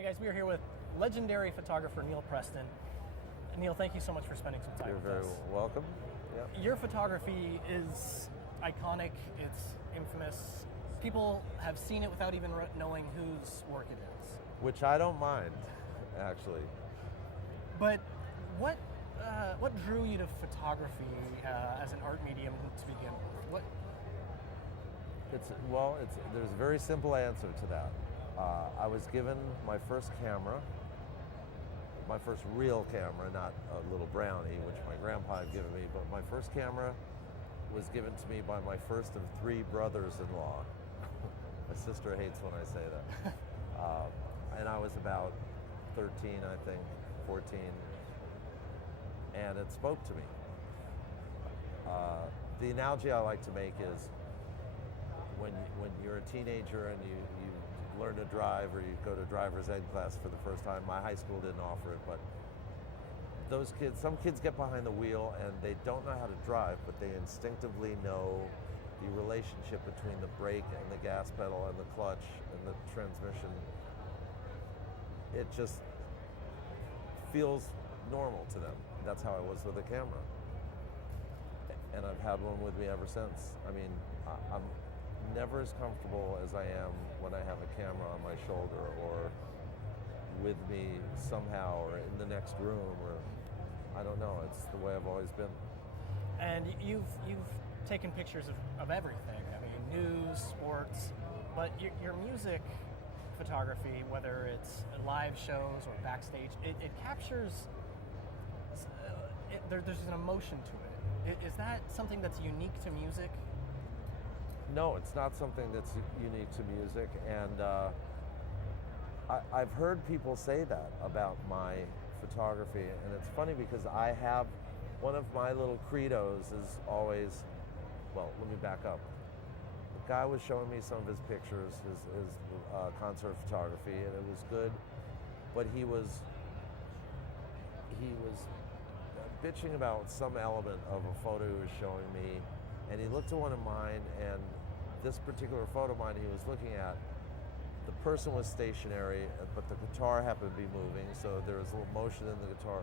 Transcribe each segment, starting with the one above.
Hey guys, we are here with legendary photographer Neal Preston. Neal, thank you so much for spending some time You're with very us. welcome. Yep. Your photography is iconic, it's infamous. People have seen it without even knowing whose work it is. Which I don't mind, actually. But what drew you to photography as an art medium to begin with? There's a very simple answer to that. I was given my first camera, my first real camera, not a little brownie, which my grandpa had given me, but my first camera was given to me by my first of 3 brothers-in-law. My sister hates when I say that. And I was about 13, I think, 14, and it spoke to me. The analogy I like to make is when you're a teenager and you learn to drive, or you go to driver's ed class for the first time. My high school didn't offer it, but some kids get behind the wheel and they don't know how to drive, but they instinctively know the relationship between the brake and the gas pedal and the clutch and the transmission. It just feels normal to them. That's how I was with the camera. And I've had one with me ever since. I mean, I'm never as comfortable as I am when I have a camera on my shoulder or with me somehow or in the next room, or I don't know, it's the way I've always been. And you've taken pictures of everything. I mean, news, sports, but your music photography, whether it's live shows or backstage, it captures, there's an emotion to it. Is that something that's unique to music? No, it's not something that's unique to music, and I've heard people say that about my photography, and it's funny because I have, one of my little credos is always, well, let me back up. The guy was showing me some of his pictures, his concert photography, and it was good, but he was bitching about some element of a photo he was showing me, and he looked at one of mine, and this particular photo of mine he was looking at, the person was stationary, but the guitar happened to be moving, so there was a little motion in the guitar.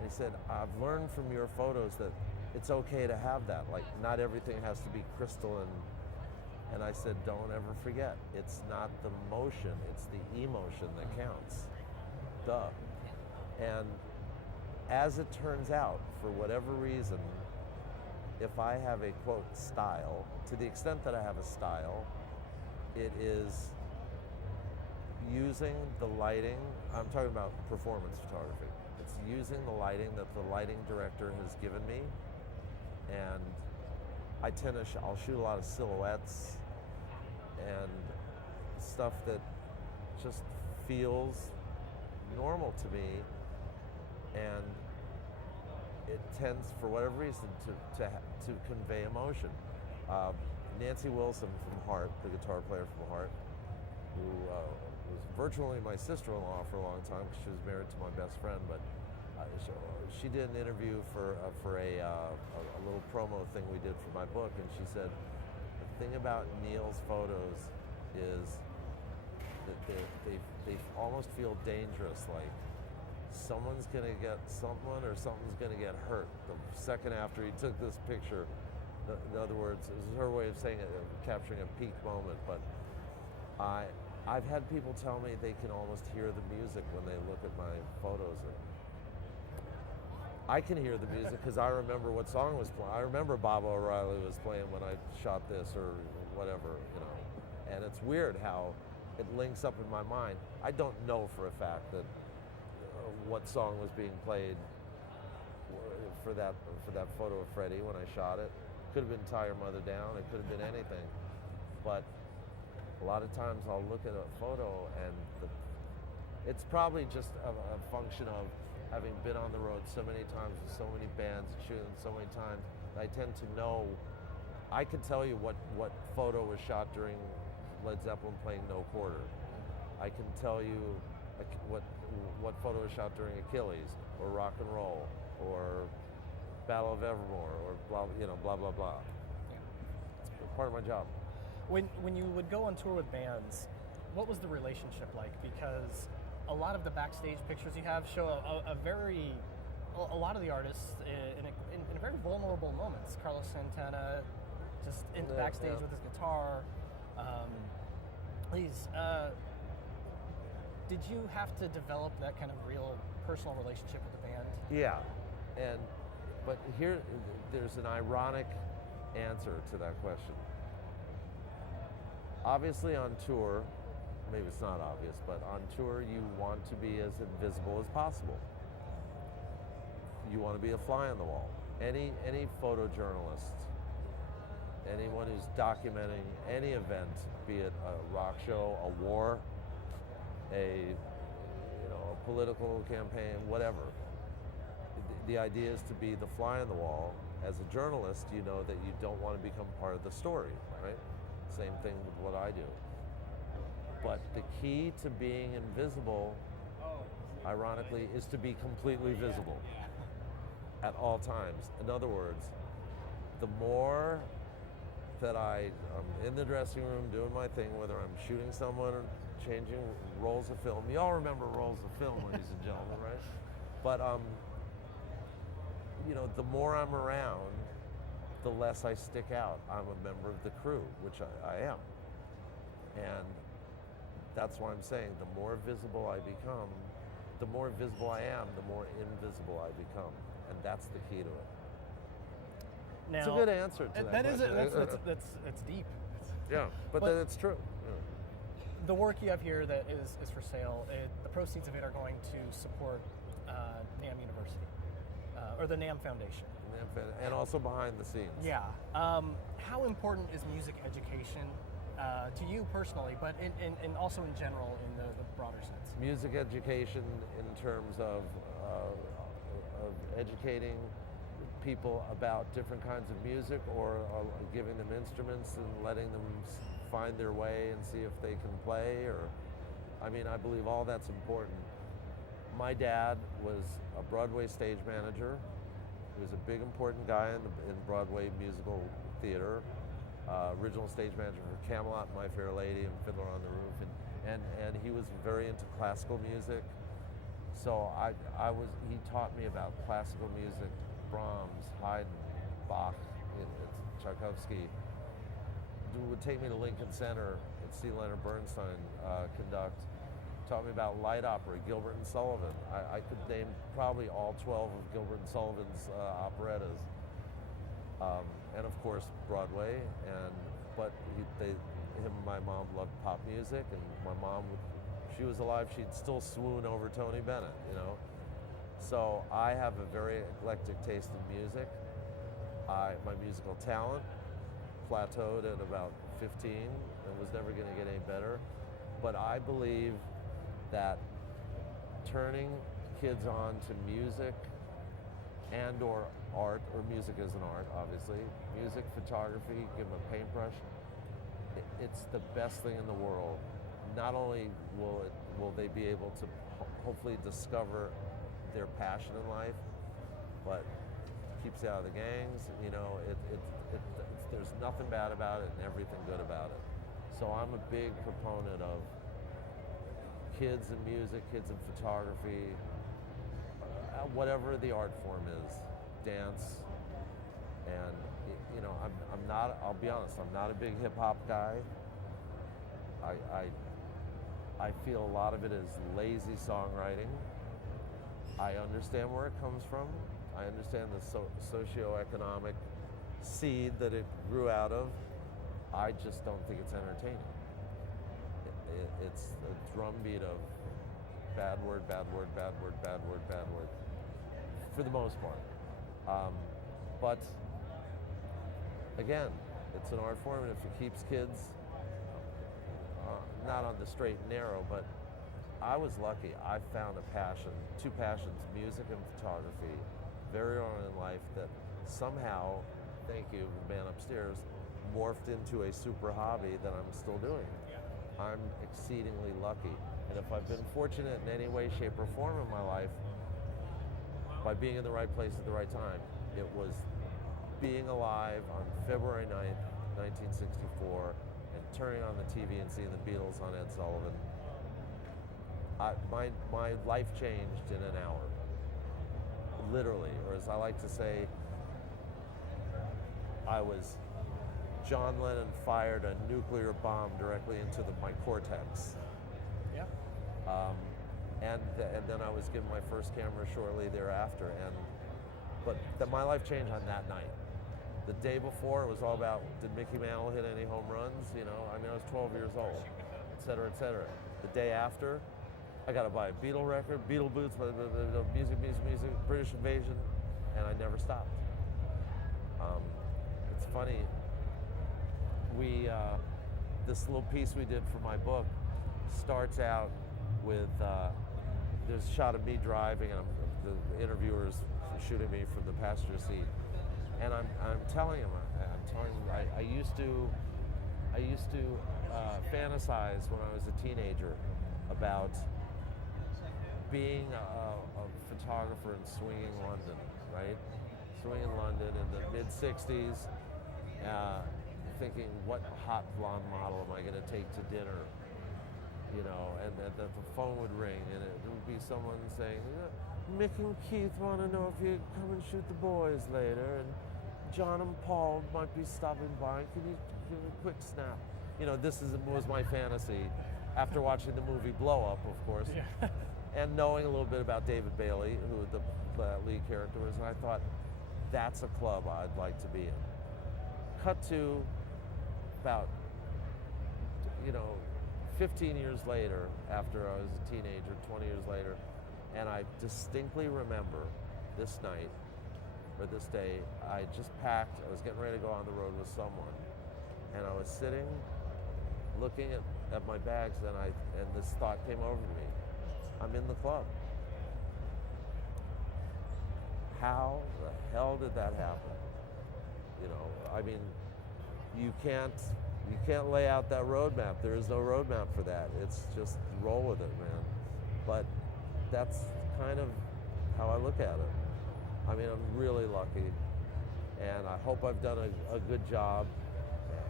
And he said, I've learned from your photos that it's okay to have that, like not everything has to be crystalline. And I said, don't ever forget, it's not the motion, it's the emotion that counts. Duh. And as it turns out, for whatever reason, if I have a, quote, style, to the extent that I have a style, it is using the lighting. I'm talking about performance photography. It's using the lighting that the lighting director has given me, and I tend to, I'll shoot a lot of silhouettes and stuff that just feels normal to me, and it tends, for whatever reason, to convey emotion. Nancy Wilson from Heart, the guitar player from Heart, who was virtually my sister-in-law for a long time because she was married to my best friend, but she did an interview for a little promo thing we did for my book, and she said, the thing about Neal's photos is that they almost feel dangerous, like someone's gonna get someone or something's gonna get hurt the second after he took this picture. In other words, this is her way of saying it, capturing a peak moment, but I've had people tell me they can almost hear the music when they look at my photos. And I can hear the music because I remember what song was playing. I remember Bob O'Reilly was playing when I shot this or whatever, you know. And it's weird how it links up in my mind. I don't know for a fact that what song was being played for that photo of Freddie when I shot it. Could have been Tie Your Mother Down, it could have been anything. But a lot of times I'll look at a photo and it's probably just a function of having been on the road so many times with so many bands and shooting so many times. I tend to know, I can tell you what photo was shot during Led Zeppelin playing No Quarter. I can tell you what photo was shot during Achilles or Rock and Roll or Battle of Evermore or blah, blah, blah, blah. Yeah. It's part of my job. When you would go on tour with bands, what was the relationship like? Because a lot of the backstage pictures you have show a lot of the artists in very vulnerable moments. Carlos Santana, just in the backstage with his guitar. Did you have to develop that kind of real personal relationship with the band? Yeah, but here there's an ironic answer to that question. Obviously on tour, maybe it's not obvious, but on tour you want to be as invisible as possible. You want to be a fly on the wall. Any photojournalist, anyone who's documenting any event, be it a rock show, a war, a political campaign, whatever. The idea is to be the fly on the wall. As a journalist, you know that you don't want to become part of the story, right? Same thing with what I do. But the key to being invisible, ironically, is to be completely visible at all times. In other words, the more that I'm in the dressing room doing my thing, whether I'm shooting someone or changing rolls of film. You all remember rolls of film, ladies and gentlemen, right? But the more I'm around, the less I stick out. I'm a member of the crew, which I am. And that's why I'm saying the more visible I become, the more visible I am, the more invisible I become. And that's the key to it. Now, it's a good answer to that. That is that's deep. Yeah, but it's true. Yeah. The work you have here that is for sale, the proceeds of it are going to support NAMM University, or the NAMM Foundation. And also behind the scenes. Yeah. How important is music education to you personally, but in also in general in the broader sense? Music education in terms of educating people about different kinds of music, or giving them instruments and letting them find their way and see if they can play, I believe all that's important. My dad was a Broadway stage manager. He was a big important guy in Broadway musical theater, original stage manager for Camelot, My Fair Lady, and Fiddler on the Roof, and he was very into classical music. So he taught me about classical music, Brahms, Haydn, Bach, Tchaikovsky. He would take me to Lincoln Center and see Leonard Bernstein conduct. Taught me about light opera, Gilbert and Sullivan. I could name probably all 12 of Gilbert and Sullivan's operettas. And of course Broadway. But him and my mom loved pop music, and my mom, if she was alive, she'd still swoon over Tony Bennett, So I have a very eclectic taste in music. My musical talent plateaued at about 15 and was never going to get any better. But I believe that turning kids on to music and or art, or music as an art, obviously, music, photography, give them a paintbrush, it's the best thing in the world. Not only will they be able to hopefully discover their passion in life, but keeps you out of the gangs. There's nothing bad about it and everything good about it. So I'm a big proponent of kids in music, kids in photography, whatever the art form is, dance. And I'm not. I'll be honest. I'm not a big hip hop guy. I feel a lot of it is lazy songwriting. I understand where it comes from. I understand the socioeconomic seed that it grew out of. I just don't think it's entertaining. It's a drumbeat of bad word, bad word, bad word, bad word, bad word, for the most part. But again, it's an art form, and if it keeps kids not on the straight and narrow, but I was lucky. I found two passions, music and photography, very early in life, that somehow, thank you, man upstairs, morphed into a super hobby that I'm still doing. I'm exceedingly lucky. And if I've been fortunate in any way, shape, or form in my life, by being in the right place at the right time, it was being alive on February 9th, 1964, and turning on the TV and seeing the Beatles on Ed Sullivan. my life changed in an hour, literally, or as I like to say, I was John Lennon fired a nuclear bomb directly into my cortex. Yeah. And then I was given my first camera shortly thereafter. But my life changed on that night. The day before, it was all about, did Mickey Mantle hit any home runs? You know, I mean, I was 12 years old, et cetera, et cetera. The day after, I got to buy a Beatle record, Beatle boots, music, British Invasion, and I never stopped. It's funny, this little piece we did for my book starts out with, there's a shot of me driving, and the interviewer's shooting me from the passenger seat, and I'm telling him, I used to fantasize when I was a teenager about being a photographer in swinging London, right? Swinging London in the mid-'60s, thinking, what hot blonde model am I going to take to dinner? You know, and the phone would ring, and it would be someone saying, Mick and Keith want to know if you come and shoot the boys later, and John and Paul might be stopping by. Can you give a quick snap? You know, was my fantasy after watching the movie Blow Up, of course, Yeah. and knowing a little bit about David Bailey, who the lead character was, and I thought, that's a club I'd like to be in. Cut to about, 15 years later, after I was a teenager, 20 years later, and I distinctly remember this night, or this day, I just packed, I was getting ready to go on the road with someone, and I was sitting, looking at my bags, and this thought came over to me. I'm in the club. How the hell did that happen? I mean, you can't lay out that roadmap. There is no roadmap for that. It's just roll with it, man. But that's kind of how I look at it. I mean, I'm really lucky, and I hope I've done a good job.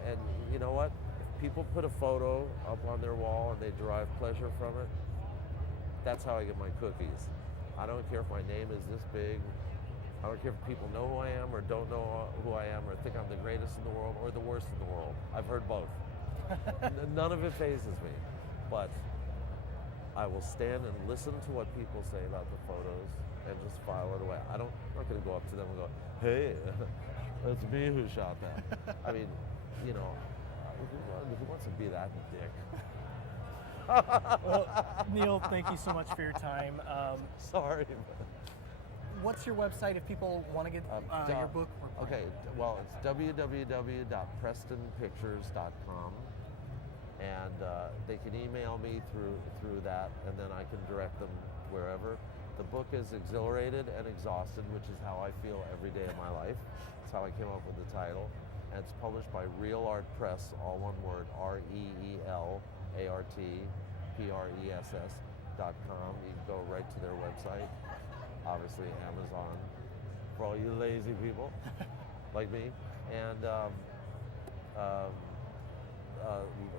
And you know what? If people put a photo up on their wall and they derive pleasure from it, that's how I get my cookies. I don't care if my name is this big. I don't care if people know who I am or don't know who I am or think I'm the greatest in the world or the worst in the world. I've heard both. None of it phases me. But I will stand and listen to what people say about the photos and just file it away. I'm not going to go up to them and go, hey, it's me who shot that. I mean, who wants to be that dick? Well, Neal, thank you so much for your time. Sorry. What's your website if people want to get your book? Okay, well, it's www.prestonpictures.com, and they can email me through that, and then I can direct them wherever. The book is exhilarated and exhausted, which is how I feel every day of my life. That's how I came up with the title. And it's published by Real Art Press, all one word, ReelartPress.com. You can go right to their website. Obviously, Amazon, for all you lazy people like me. And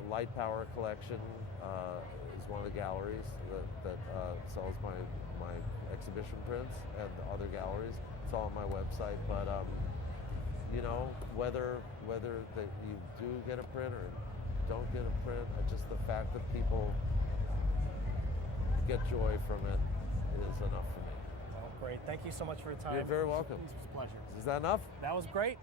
Light Power Collection is one of the galleries that sells my exhibition prints, and other galleries. It's all on my website. But whether that you do get a print or don't get a print, just the fact that people get joy from it is enough for me. Well, great. Thank you so much for your time. You're very welcome. It was a pleasure. Is that enough? That was great.